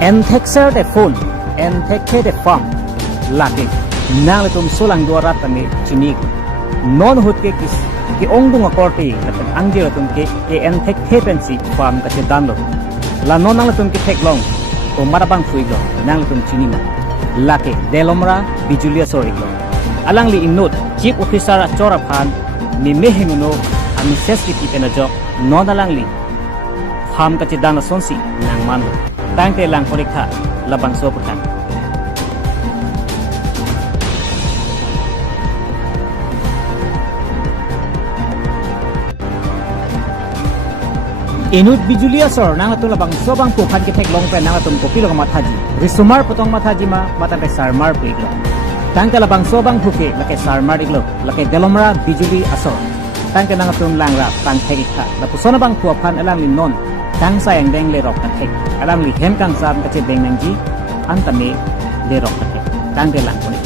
en texture de phone en texture de farm laki nang letum solang dua ratami chini non hut ke kis ki ongdung akorti letum angji letum ke en texture pensi farm ka che danlo la non nang letum ke tek long o marabang fuiglo nang letum chini ma laki Dolamara Bijuly soriglo alang li inut chief officer chora phan mi mehimuno ami seski tipenajo non alang li farm ka che dana sonsi nang mando tangke lang korekha labang soputan inut Bijuly asor nang atung labang sobang pukhan ke tek long pen nang atung kopi lo mathaji risumar potong mathaji ma matante sarmar piglo tangke labang sobang puke lake sarmar iglo lake Dolamara Bijuly asor tangke nang atung langra tang thekikha la pusona bang puaphan alang li non tang sayang deng le rok ka thek alang li hem kang sam ka che deng nang ji antame de rok ka thek tangke lang